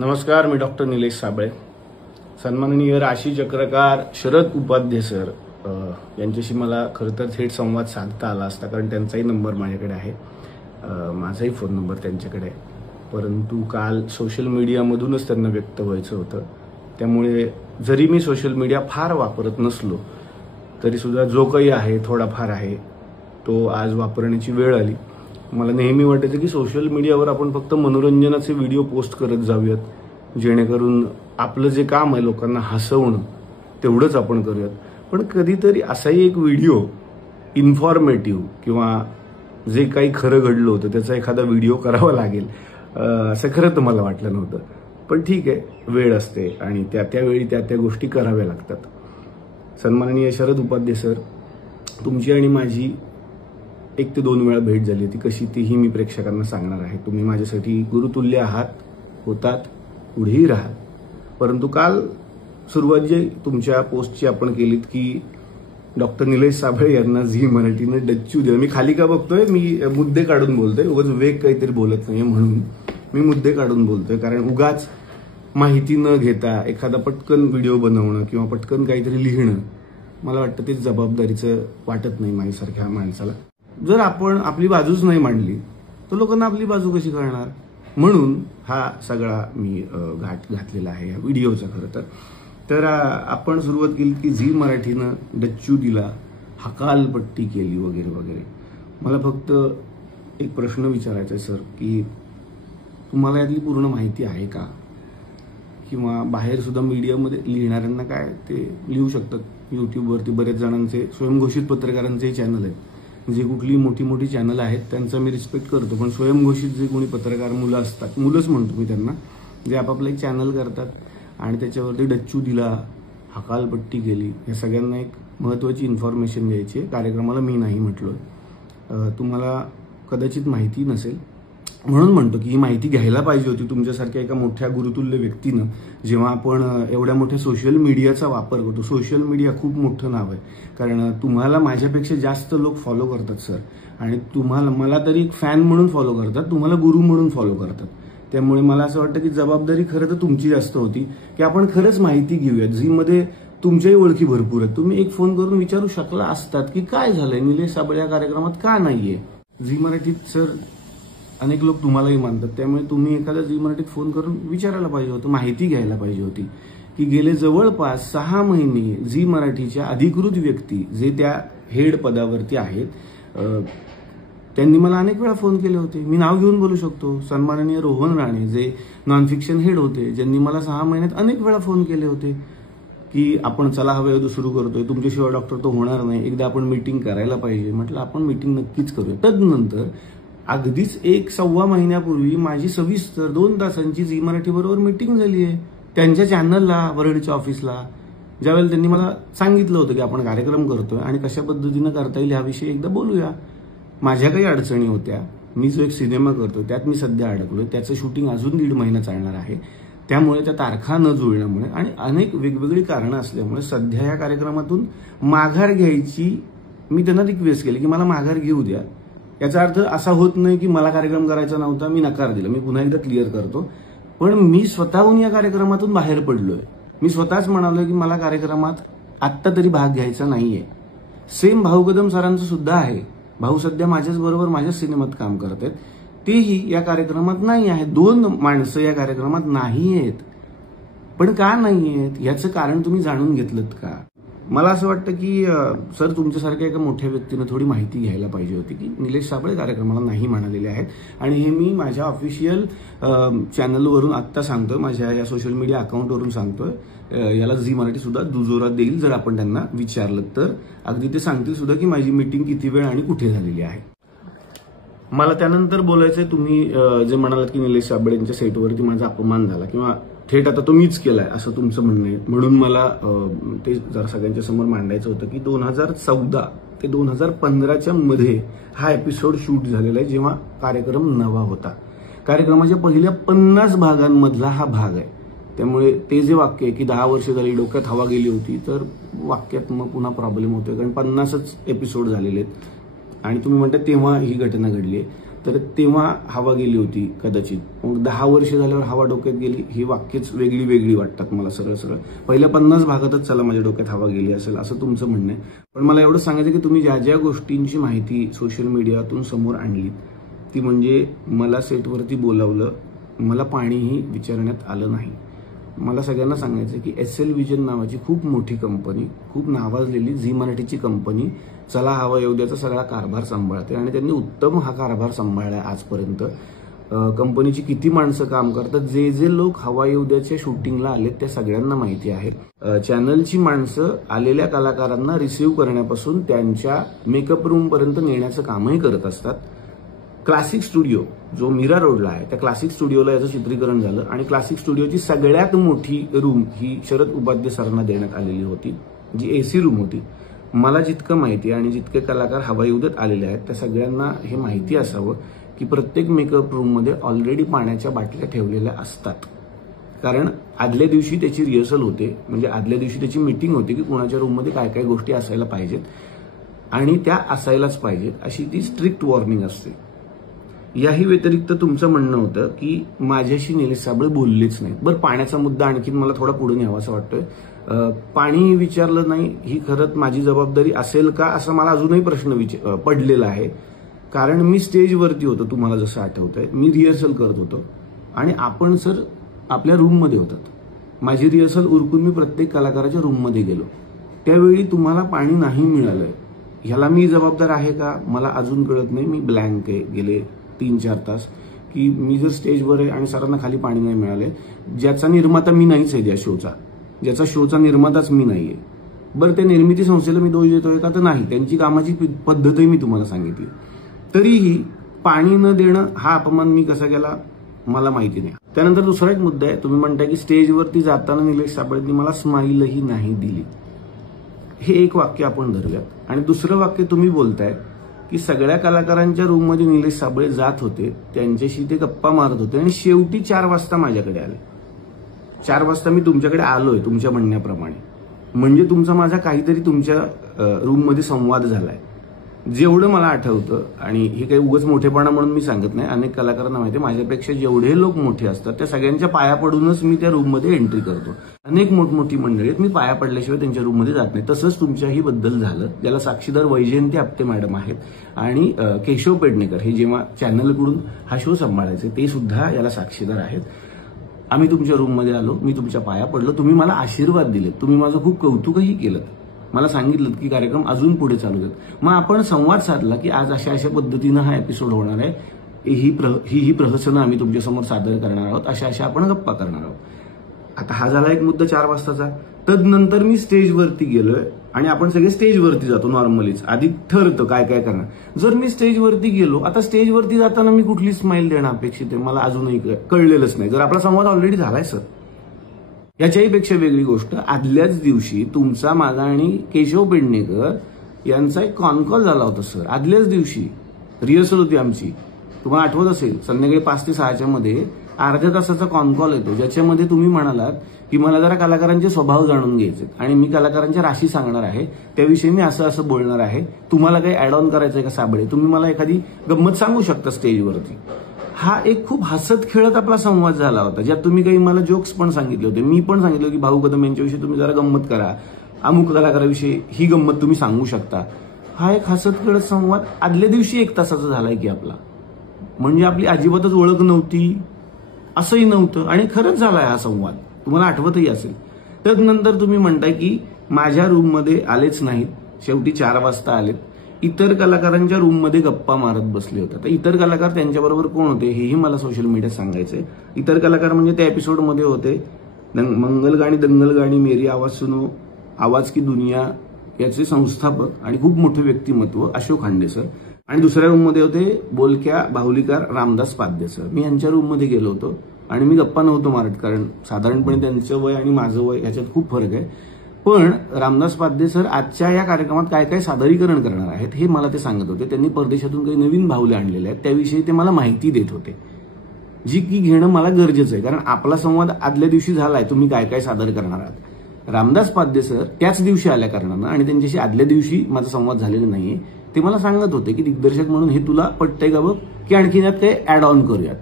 नमस्कार, मी डॉक्टर निलेश साबळे. सन्माननीय राशी चक्रकार शरद उपाध्ये सर यांच्याशी मला खरं तर थेट संवाद साधता आला असता, कारण त्यांचाही नंबर माझ्याकडे आहे, माझाही फोन नंबर त्यांच्याकडे आहे. परंतु काल सोशल मीडियामधूनच त्यांना व्यक्त व्हायचं होतं. त्यामुळे जरी मी सोशल मीडिया फार वापरत नसलो तरी सुद्धा जो काही आहे थोडाफार आहे तो आज वापरण्याची वेळ आली. मला नेहमी वाटायचं की सोशल मीडियावर आपण फक्त मनोरंजनाचे व्हिडिओ पोस्ट करत जाऊयात, जेणेकरून आपलं जे काम आहे लोकांना हसवणं तेवढंच आपण करूयात. पण कधीतरी असाही एक व्हिडिओ इन्फॉर्मेटिव्ह किंवा जे काही खरं घडलं होतं त्याचा एखादा व्हिडिओ करावा लागेल असं खरं तर मला वाटलं नव्हतं. पण ठीक आहे, वेळ असते आणि त्यावेळी त्या गोष्टी कराव्या लागतात. सन्माननीय शरद उपाध्ये सर, तुमची आणि माझी 1 ते 2 वेळा भेट झाली होती. कशी तीही मी प्रेक्षकांना सांगणार आहे. तुम्ही माझ्यासाठी गुरुतुल्य आहात, होतात, पुढेही राहाल. परंतु काल सुरुवात जी तुमच्या पोस्टची आपण केलीत की डॉक्टर निलेश साबळे यांना झी मराठीनं डच्चू दिला. मी खाली का बघतोय, मी मुद्दे काढून बोलतोय, उगाच वेग काहीतरी बोलत नाहीये म्हणून मी मुद्दे काढून बोलतोय. कारण उगाच माहिती न घेता एखादा पटकन व्हिडिओ बनवणं किंवा पटकन काहीतरी लिहिणं मला वाटतं ते जबाबदारीचं वाटत नाही माझ्यासारख्या माणसाला. जर आपण आपली बाजूच नाही मांडली तर लोकांना आपली बाजू कशी कळणार, म्हणून हा सगळा मी घाट घातलेला आहे या व्हिडिओचा. खरं तर आपण सुरुवात केली की झी मराठीनं डच्चू दिला, हकालपट्टी केली वगैरे वगैरे. मला फक्त एक प्रश्न विचारायचा आहे सर, की तुम्हाला यातली पूर्ण माहिती आहे का? किंवा बाहेर सुद्धा मीडियामध्ये लिहिणाऱ्यांना काय ते लिहू शकतात. यूट्यूबवरती बरेच जणांचे स्वयंघोषित पत्रकारांचे चॅनल आहेत. जे कुठली मोठी मोठी चॅनल आहेत त्यांचा मी रिस्पेक्ट करतो, पण स्वयंघोषित जे कोणी पत्रकार मुलं असतात, मुलंच म्हणतो मी त्यांना, जे आपापलं एक चॅनल करतात आणि त्याच्यावरती डच्चू दिला, हकालपट्टी केली, या सगळ्यांना एक महत्त्वाची इन्फॉर्मेशन द्यायची आहे. कार्यक्रमाला मी नाही म्हटलोय. तुम्हाला कदाचित माहिती नसेल म्हणून म्हणतो की ही माहिती घ्यायला पाहिजे होती तुमच्यासारख्या एका मोठ्या गुरुतुल्य व्यक्तीनं. जेव्हा आपण एवढ्या मोठ्या सोशल मीडियाचा वापर करतो, सोशल मीडिया खूप मोठं नाव आहे, कारण तुम्हाला माझ्यापेक्षा जास्त लोक फॉलो करतात सर, आणि तुम्हाला मला तरी एक फॅन म्हणून फॉलो करतात, तुम्हाला गुरु म्हणून फॉलो करतात. त्यामुळे मला असं वाटतं की जबाबदारी खरं तर तुमची जास्त होती की आपण खरंच माहिती घेऊयात. झीमध्ये तुमच्याही ओळखी भरपूर आहेत. तुम्ही एक फोन करून विचारू शकला असतात की काय झालंय, निलेश साबळे या कार्यक्रमात का नाहीये. झी मराठीत सर अनेक लोक तुम्हालाही मानतात, त्यामुळे तुम्ही एखादा झी मराठीत फोन करून विचारायला पाहिजे होतं, माहिती घ्यायला पाहिजे होती की गेले जवळपास 6 महिने झी मराठीच्या अधिकृत व्यक्ती जे त्या हेड पदावरती आहेत त्यांनी मला अनेक वेळा फोन केले होते. मी नाव घेऊन बोलू शकतो. सन्माननीय रोहन राणे जे नॉन फिक्शन हेड होते, ज्यांनी मला 6 महिन्यात अनेक वेळा फोन केले होते की आपण चला हवं सुरू करतोय, तुमच्याशिवाय डॉक्टर तो होणार नाही, एकदा आपण मीटिंग करायला पाहिजे. म्हटलं आपण मीटिंग नक्कीच करूया. तदनंतर अगदीच 1-1.25 महिन्यापूर्वी माझी सविस्तर 2 तासांची झी मराठी बरोबर मीटिंग झाली आहे त्यांच्या चॅनलला, वरळीच्या ऑफिसला. ज्यावेळेला त्यांनी मला सांगितलं होतं की आपण कार्यक्रम करतोय आणि कशा पद्धतीनं करता येईल याविषयी एकदा बोलूया. माझ्या काही अडचणी होत्या. मी जो एक सिनेमा करतो त्यात मी सध्या अडकलोय, त्याचं शूटिंग अजून 1.5 महिना चालणार आहे. त्यामुळे त्या तारखा न जुळल्यामुळे आणि अनेक वेगवेगळी कारणं असल्यामुळे सध्या या कार्यक्रमातून माघार घ्यायची मी त्यांना रिक्वेस्ट केली की मला माघार घेऊ द्या. याचा अर्थ असा होत नाही की मला कार्यक्रम करायचा नव्हता, मी नकार दिला. मी पुन्हा एकदा क्लिअर करतो, पण मी स्वतःहून या कार्यक्रमातून बाहेर पडलोय. मी स्वतःच म्हणालोय की मला कार्यक्रमात आत्ता तरी भाग घ्यायचा नाहीये. सेम भाऊ कदम सरांचं सुद्धा आहे. भाऊ सध्या माझ्याच बरोबर माझ्या सिनेमात काम करत आहेत, तेही या कार्यक्रमात नाही आहे. 2 माणसं या कार्यक्रमात नाही आहेत. पण का नाही आहेत याचं कारण तुम्ही जाणून घेतलं का? मला असं वाटतं की सर तुमच्यासारख्या एका मोठ्या व्यक्तीनं थोडी माहिती घ्यायला पाहिजे होती की निलेश साबळे कार्यक्रमाला नाही म्हणालेले आहेत. आणि हे मी माझ्या ऑफिशियल चॅनलवरून आत्ता सांगतोय, माझ्या या सोशल मीडिया अकाउंटवरून सांगतोय. याला झी मराठी सुद्धा दुजोरा देईल जर आपण त्यांना विचारलं तर. अगदी ते सांगतील सुद्धा की माझी मीटिंग किती वेळ आणि कुठे झालेली आहे. मला त्यानंतर बोलायचंय, तुम्ही जे म्हणालात की निलेश साबळेंच्या सेटवरती माझा अपमान झाला किंवा थेट आता तो मीच केलाय असं तुमचं म्हणणं आहे, म्हणून मला ते जरा सगळ्यांच्या समोर मांडायचं होतं की 2014 ते 2015च्या मध्ये हा एपिसोड शूट झालेला आहे, जेव्हा कार्यक्रम नवा होता. कार्यक्रमाच्या पहिल्या 50 भागांमधला हा भाग आहे. त्यामुळे ते जे वाक्य आहे की 10 वर्ष झाली डोक्यात हवा गेली होती, तर वाक्यात मग पुन्हा प्रॉब्लेम होतोय, कारण 50च एपिसोड झालेले आहेत आणि तुम्ही म्हणता तेव्हा ही घटना घडली आहे. तर तेव्हा हवा गेली होती कदाचित. मग 10 वर्ष झाल्यावर हवा डोक्यात गेली, ही वाक्यच वेगळी वेगळी वाटतात मला सरळ सरळ. पहिल्या 50 भागातच चला माझ्या डोक्यात हवा गेली असेल असं तुमचं म्हणणं आहे. पण मला एवढं सांगायचं की तुम्ही ज्या ज्या गोष्टींची माहिती सोशल मीडियातून समोर आणलीत ती म्हणजे मला सेटवरती बोलावलं, मला पाणीही विचारण्यात आलं नाही. मला सगळ्यांना सांगायचं की SL विजन नावाची खूप मोठी कंपनी, खूप नावाजलेली झी मराठीची कंपनी चला हवा येऊ द्याचा सगळा कारभार सांभाळते आणि त्यांनी उत्तम हा कारभार सांभाळलाय आजपर्यंत. कंपनीची किती माणसं काम करतात, जे जे लोक हवा येऊ द्याच्या शूटिंगला आलेत त्या सगळ्यांना माहिती आहे. चॅनलची माणसं आलेल्या कलाकारांना रिसीव्ह करण्यापासून त्यांच्या मेकअप रूम पर्यंत नेण्याचं कामही करत असतात. क्लासिक स्टुडिओ जो मीरा रोडला आहे त्या क्लासिक स्टुडिओला याचं चित्रीकरण झालं आणि क्लासिक स्टुडिओची सगळ्यात मोठी रूम ही शरद उपाध्ये सरांना देण्यात आलेली होती, जी AC रूम होती. मला जितकं माहिती आणि जितके कलाकार हवा येऊ देत आलेले आहेत त्या सगळ्यांना हे माहिती असावं की प्रत्येक मेकअप रूममध्ये ऑलरेडी पाण्याच्या बाटल्या ठेवलेल्या असतात. कारण आदल्या दिवशी त्याची रिहर्सल होते, म्हणजे आदल्या दिवशी त्याची मीटिंग होते की कुणाच्या रूममध्ये काय काय गोष्टी असायला पाहिजेत आणि त्या असायलाच पाहिजेत अशी ती स्ट्रिक्ट वॉर्निंग असते. याही व्यतिरिक्त तुमचं म्हणणं होतं की माझ्याशी निलेश साबळे बोललेच नाहीत. बरं, पाण्याचा मुद्दा आणखीन मला थोडा पुढे न्यावासा वाटतोय. पाणी विचारलं नाही ही खरंच माझी जबाबदारी असेल का असं मला अजूनही प्रश्न पडलेला आहे. कारण मी स्टेजवरती होतो, तुम्हाला जसं आठवतंय मी रिहर्सल करत होतो आणि आपण सर आपल्या रूममध्ये होतात. माझी रिहर्सल उरकून मी प्रत्येक कलाकाराच्या रूममध्ये गेलो, त्यावेळी तुम्हाला पाणी नाही मिळालंय. ह्याला मी जबाबदार आहे का मला अजून कळत नाही. मी ब्लँक आहे गेले 3-4 तास की मी जर स्टेजवर आहे आणि सरांना खाली पाणी नाही मिळाले, ज्याचा निर्माता मी नाहीच आहे, त्या शोचा ज्याचा शोचा निर्माताच मी नाहीये. बरं, त्या निर्मिती संस्थेला मी दोष देतोय का तर नाही, त्यांची कामाची पद्धतही मी तुम्हाला सांगितली. तरीही पाणी न देणं हा अपमान मी कसा केला मला माहिती नाही. त्यानंतर दुसरा एक मुद्दा आहे, तुम्ही म्हणताय की स्टेजवरती जाताना निलेश साबळेंनी मला स्माईलही नाही दिली. हे एक वाक्य आपण धरूयात आणि दुसरं वाक्य तुम्ही बोलताय की सगळ्या कलाकारांच्या रूममध्ये निलेश साबळे जात होते, त्यांच्याशी ते गप्पा मारत होते आणि शेवटी 4 वाजता माझ्याकडे आले. 4 वाजता मी तुमच्याकडे आलोय तुमच्या म्हणण्याप्रमाणे, म्हणजे तुमचा माझा काहीतरी तुमच्या रूममध्ये संवाद झालाय. जेवढं मला आठवतं, आणि हे काही उगाच मोठेपणा म्हणून मी सांगत नाही, अनेक कलाकारांना माहिती आहे माझ्यापेक्षा जेवढे लोक मोठे असतात त्या सगळ्यांच्या पाया पडूनच मी त्या रूममध्ये एंट्री करतो. अनेक मोठमोठी मंडळी आहेत, मी पाया पडल्याशिवाय त्यांच्या रूममध्ये जात नाही. तसंच तुमच्याही बद्दल झालं, ज्याला साक्षीदार वैजयंती आपटे मॅडम आहेत आणि केशव पेडणेकर हे जेव्हा चॅनलकडून हा शो सांभाळायचे ते सुद्धा याला साक्षीदार आहेत. आम्ही तुमच्या रूममध्ये आलो, मी तुमच्या पाया पडलो, तुम्ही मला आशीर्वाद दिले, तुम्ही माझं खूप कौतुकही केलं, मला सांगितलं की कार्यक्रम अजून पुढे चालू देत. मग आपण संवाद साधला की आज अशा अशा पद्धतीनं हा एपिसोड होणार आहे, ही प्रहसनं आम्ही तुमच्यासमोर सादर करणार आहोत, अशा अशा आपण गप्पा करणार आहोत. आता हा झाला एक मुद्दा 4 वाजताचा. तदनंतर मी स्टेजवरती गेलोय आणि आपण सगळे स्टेजवरती जातो नॉर्मलीच, आधी ठरतं काय काय करणार. जर मी स्टेजवरती गेलो, आता स्टेजवरती जाताना मी कुठली स्माईल देणं अपेक्षित आहे मला अजूनही कळलेलंच नाही, जर आपला संवाद ऑलरेडी झालाय सर. याच्याही पेक्षा वेगळी गोष्ट, आदल्याच दिवशी तुमचा माझा आणि केशव पेडणेकर यांचा एक कॉल झाला होता सर. आदल्याच दिवशी रिहर्सल होती आमची, तुम्हाला आठवत असेल, संध्याकाळी 5 ते 6च्या मध्ये अर्ध्या तासाचा कॉल येतो, ज्याच्यामध्ये तुम्ही म्हणालात की मला जरा कलाकारांचे स्वभाव जाणून घ्यायचे आणि मी कलाकारांच्या राशी सांगणार आहे, त्याविषयी मी असं असं बोलणार आहे, तुम्हाला काही ऍड ऑन करायचंय का साबळे, तुम्ही मला एखादी गंमत सांगू शकता स्टेजवरती. हा एक खूप हसत खेळत आपला संवाद झाला होता, ज्यात तुम्ही काही मला जोक्स पण सांगितले होते. मी पण सांगितलं की भाऊ कदम यांच्याविषयी तुम्ही जरा गंमत करा, अमुक कलाकाराविषयी ही गंमत तुम्ही सांगू शकता. हा एक हसत खेळत संवाद आदल्या दिवशी 1 तासाचा झालाय की आपला, म्हणजे आपली अजिबातच ओळख नव्हती असंही नव्हतं आणि खरंच झालाय हा संवाद, तुम्हाला आठवतही असेल. त्यानंतर तुम्ही म्हणताय की माझ्या रूममध्ये आलेच नाहीत, शेवटी 4 वाजता आलेत, इतर कलाकारांच्या रूममध्ये गप्पा मारत बसले होते. तर इतर कलाकार त्यांच्याबरोबर कोण होते हेही मला सोशल मीडियात सांगायचंय. इतर कलाकार म्हणजे त्या एपिसोडमध्ये होते मंगल गाणी दंगल गाणी मेरी आवाज सुनो, आवाज की दुनिया याचे संस्थापक आणि खूप मोठे व्यक्तिमत्व अशोक खांडे सर, आणि दुसऱ्या रूममध्ये होते बोलक्या बाहुलीकार रामदास पाध्ये सर. मी यांच्या रूममध्ये गेलो होतो आणि मी गप्पा नव्हतो मारत, कारण साधारणपणे त्यांचं वय आणि माझं वय याच्यात खूप फरक आहे. पण रामदास पाध्ये सर आजच्या या कार्यक्रमात काय काय सादरीकरण करणार आहेत हे मला ते सांगत होते. त्यांनी परदेशातून काही नवीन बाहुले आणलेले आहेत, त्याविषयी ते मला माहिती देत होते, जी की घेणं मला गरजेचं आहे, कारण आपला संवाद आदल्या दिवशी झालाय, तुम्ही काय काय सादर करणार आहात. रामदास पाध्ये सर त्याच दिवशी आल्या कारणानं आणि त्यांच्याशी आदल्या दिवशी माझा संवाद झालेला नाहीये, ते मला सांगत होते की दिग्दर्शक म्हणून हे तुला पटतंय का बघ, की आणखीन यात ते ऍड ऑन करूयात.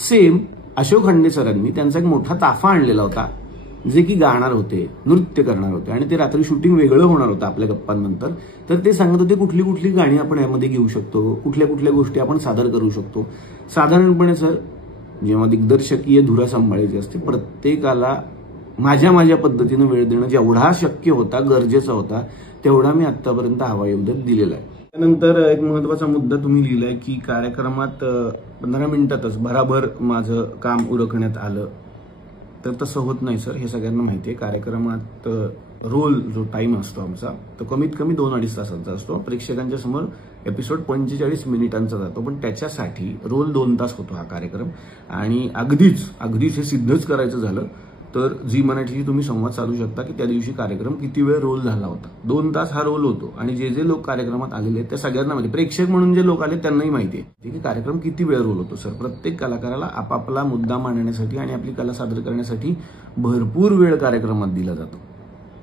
सेम अशोक खंडे सरांनी त्यांचा एक मोठा ताफा आणलेला होता, जे की गाणार होते, नृत्य करणार होते आणि ते रात्री शूटिंग वेगळं होणार होतं आपल्या गप्पांनंतर. तर ते सांगत होते कुठली कुठली गाणी आपण यामध्ये घेऊ शकतो, कुठल्या कुठल्या गोष्टी आपण सादर करू शकतो. साधारणपणे सर, जेव्हा दिग्दर्शकीय धुरा सांभाळायची असते, प्रत्येकाला माझ्या पद्धतीनं वेळ देणं जेवढा शक्य होता, गरजेचा होता, तेवढा मी आतापर्यंत हवाईउद्योग दिलेला आहे. त्यानंतर एक महत्वाचा मुद्दा तुम्ही लिहिलाय की कार्यक्रमात 15 मिनिटातच भराभर माझं काम उरकण्यात आलं. तर तसं होत नाही सर, हे सगळ्यांना माहिती आहे. कार्यक्रमात रोल जो टाइम असतो आमचा, तो कमीत कमी 2-2.5 तासांचा असतो. प्रेक्षकांच्या समोर एपिसोड 45 मिनिटांचा जातो, पण त्याच्यासाठी रोल 2 तास होतो हा कार्यक्रम. आणि अगदीच हे सिद्धच करायचं झालं तर झी मराठीशी तुम्ही संवाद साधू शकता की त्या दिवशी कार्यक्रम किती वेळ रोल झाला होता. 2 तास हा रोल होतो. आणि जे लोक कार्यक्रमात आलेले आहेत त्या सगळ्यांना माहिती, प्रेक्षक म्हणून जे लोक आले त्यांनाही माहिती आहे की कार्यक्रम किती वेळ रोल होतो. सर, प्रत्येक कलाकाराला आपापला मुद्दा मांडण्यासाठी आणि आपली कला सादर करण्यासाठी भरपूर वेळ कार्यक्रमात दिला जातो.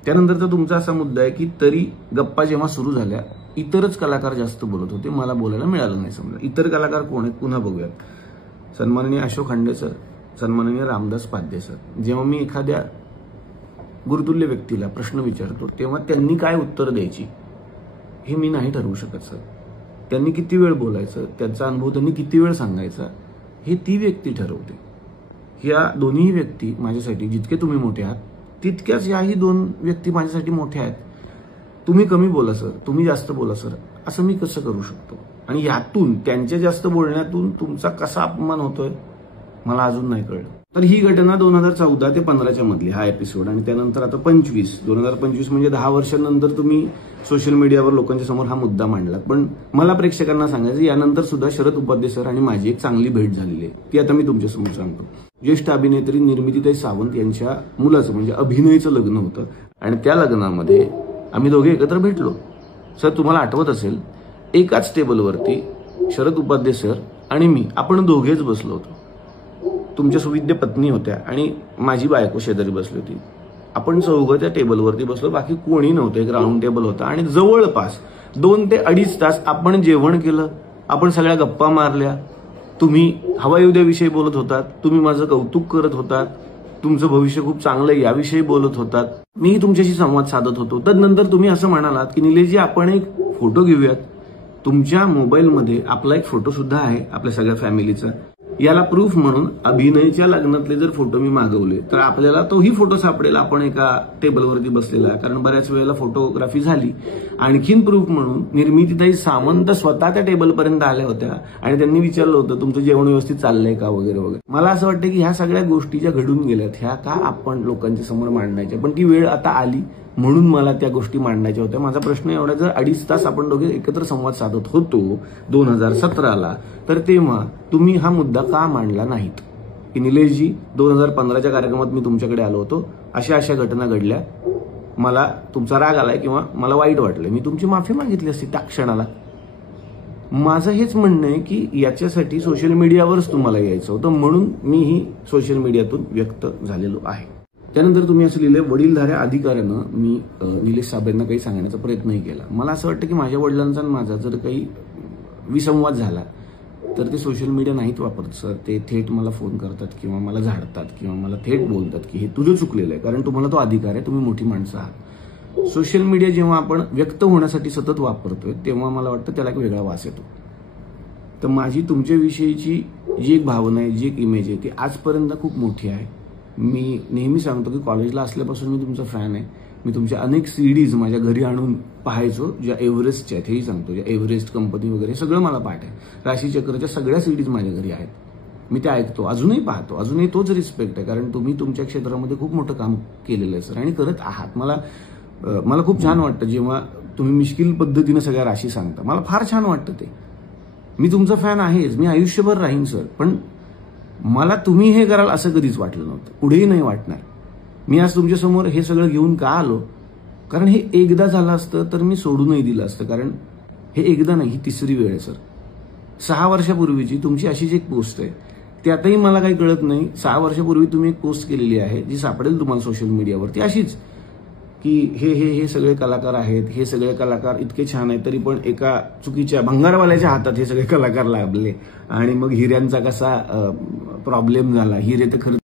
त्यानंतरचा तुमचा असा मुद्दा आहे की तरी गप्पा जेव्हा सुरू झाल्या, इतरच कलाकार जास्त बोलत होते, मला बोलायला मिळालं नाही. समजा इतर कलाकार कोण आहेत पुन्हा बघूयात. सन्माननीय अशोक खंडे सर, सन्माननीय रामदास पाध्ये सर. जेव्हा मी एखाद्या गुरुतुल्य व्यक्तीला प्रश्न विचारतो तेव्हा त्यांनी काय उत्तर द्यायची हे मी नाही ठरवू शकत सर. त्यांनी किती वेळ बोलायचं, त्याचा अनुभव त्यांनी किती वेळ सांगायचा, हे ती व्यक्ती ठरवते. ह्या दोन्ही व्यक्ती माझ्यासाठी जितके तुम्ही मोठे आहात, तितक्याच याही 2 व्यक्ती माझ्यासाठी मोठ्या आहेत. तुम्ही कमी बोला सर, तुम्ही जास्त बोला सर, असं मी कसं करू शकतो? आणि यातून, त्यांच्या जास्त बोलण्यातून तुमचा कसा अपमान होतोय मला अजून नाही कळलं. तर ही घटना 2014 ते 15च्या मधली हा एपिसोड. आणि त्यानंतर आता 2025 म्हणजे 10 वर्षांनंतर तुम्ही सोशल मीडियावर लोकांच्या समोर हा मुद्दा मांडला. पण मला प्रेक्षकांना सांगायचं, यानंतर सुद्धा शरद उपाध्ये सर आणि माझी एक चांगली भेट झालेली आहे, ती आता मी तुमच्यासमोर सांगतो. ज्येष्ठ अभिनेत्री निर्मितीताई सावंत यांच्या मुलाचं म्हणजे अभिनयचं लग्न होतं आणि त्या लग्नामध्ये आम्ही दोघे एकत्र भेटलो. सर, तुम्हाला आठवत असेल, एकाच टेबलवरती शरद उपाध्ये सर आणि मी, आपण दोघेच बसलो होतो. तुमच्या सुविद्य पत्नी होत्या आणि माझी बायको शेजारी बसली होती. आपण चौघं त्या टेबलवरती बसलो, बाकी कोणी नव्हतं. एक राऊंड टेबल होता आणि जवळपास 2 ते 2.5 तास आपण जेवण केलं, आपण सगळ्या गप्पा मारल्या. तुम्ही हवाईउद्याविषयी बोलत होतात, तुम्ही माझं कौतुक करत होतात, तुमचं भविष्य खूप चांगलं याविषयी बोलत होतात, मी तुमच्याशी संवाद साधत होतो. तदनंतर तुम्ही असं म्हणालात की निलेशजी, आपण एक फोटो घेऊयात. तुमच्या मोबाईलमध्ये आपला एक फोटो सुद्धा आहे आपल्या सगळ्या फॅमिलीचा. याला प्रूफ म्हणून अभिनयच्या लग्नातले जर फोटो मी मागवले तर आपल्याला तोही फोटो सापडेल, आपण एका टेबलवरती बसलेला. कारण बऱ्याच वेळेला फोटोग्राफी झाली. आणखीन प्रूफ म्हणून निर्मितीताई सावंत स्वतः त्या टेबलपर्यंत आल्या होत्या आणि त्यांनी विचारलं होतं तुमचं जेवण व्यवस्थित चाललंय का वगैरे वगैरे. मला असं वाटतं की ह्या सगळ्या गोष्टी ज्या घडून गेल्यात, ह्या का आपण लोकांच्या समोर मांडण्याच्या, पण ती वेळ आता आली म्हणून मला त्या गोष्टी मांडायच्या होत्या. माझा प्रश्न एवढा, जर 2.5 तास आपण दोघे एकत्र संवाद साधत होतो 2017ला, तर तेव्हा तुम्ही हा मुद्दा का मांडला नाहीत की निलेशजी 2015च्या कार्यक्रमात मी तुमच्याकडे आलो होतो, अशा घटना घडल्या, मला तुमचा राग आलाय किंवा मला वाईट वाटलंय, मी तुमची माफी मागितली असती त्या क्षणाला. माझं हेच म्हणणं आहे की याच्यासाठी सोशल मीडियावरच तुम्हाला यायचं होतं, म्हणून मीही सोशल मीडियातून व्यक्त झालेलो आहे. त्यानंतर तुम्ही असं लिहिलंय, वडीलधाऱ्या अधिकाऱ्यानं मी निलेश साबळेंना काही सांगण्याचा प्रयत्नही केला. मला असं वाटतं की माझ्या वडिलांचा आणि माझा जर काही विसंवाद झाला तर ते सोशल मीडिया नाहीत वापरत सर. ते थेट मला फोन करतात किंवा मला झाडतात किंवा मला थेट बोलतात की हे तुझं चुकलेलं आहे, कारण तुम्हाला तो अधिकार आहे, तुम्ही मोठी माणसं आहात. सोशल मीडिया जेव्हा आपण व्यक्त होण्यासाठी सतत वापरतोय तेव्हा मला वाटतं त्याला एक वेगळा वास येतो. तर माझी तुमच्याविषयीची जी एक भावना आहे, जी एक इमेज आहे, ती आजपर्यंत खूप मोठी आहे. मी नेहमी सांगतो की कॉलेजला असल्यापासून मी तुमचा फॅन आहे. मी तुमच्या अनेक सीडीज माझ्या घरी आणून पाहायचो, ज्या एव्हरेस्टच्या आहेत, हेही सांगतो, ज्या एव्हरेस्ट कंपनी वगैरे सगळं मला पाठ आहे. राशीचक्रच्या सगळ्या सीडीज माझ्या घरी आहेत, मी ते ऐकतो, अजूनही पाहतो. अजूनही तोच रिस्पेक्ट आहे, कारण तुम्ही तुमच्या क्षेत्रामध्ये खूप मोठं काम केलेलं आहे सर आणि करत आहात. मला खूप छान वाटतं जेव्हा तुम्ही मिश्किल पद्धतीने सगळ्या राशी सांगता, मला फार छान वाटतं ते. मी तुमचा फॅन आहेच, मी आयुष्यभर राहीन सर, पण मला तुम्ही हे कराल असं कधीच वाटलं नव्हतं, पुढेही नाही वाटणार. मी आज तुमच्यासमोर हे सगळं घेऊन का आलो, कारण हे एकदा झालं असतं तर मी सोडूनही दिलं असतं, कारण हे एकदा नाही, ही तिसरी वेळ आहे सर. 6 वर्षापूर्वीची तुमची अशीच एक पोस्ट आहे, त्यातही मला काही कळत नाही. 6 वर्षापूर्वी तुम्ही एक पोस्ट केलेली आहे जी सापडेल तुम्हाला सोशल मीडियावरती, अशीच की हे सगळे कलाकार आहेत, हे सगळे कलाकार इतके छान आहेत, तरी पण एका चुकीच्या भंगारवाल्याच्या हातात हे सगळे कलाकार लागले आणि मग हिऱ्यांचा कसा प्रॉब्लेम झाला. हिरे तर खरं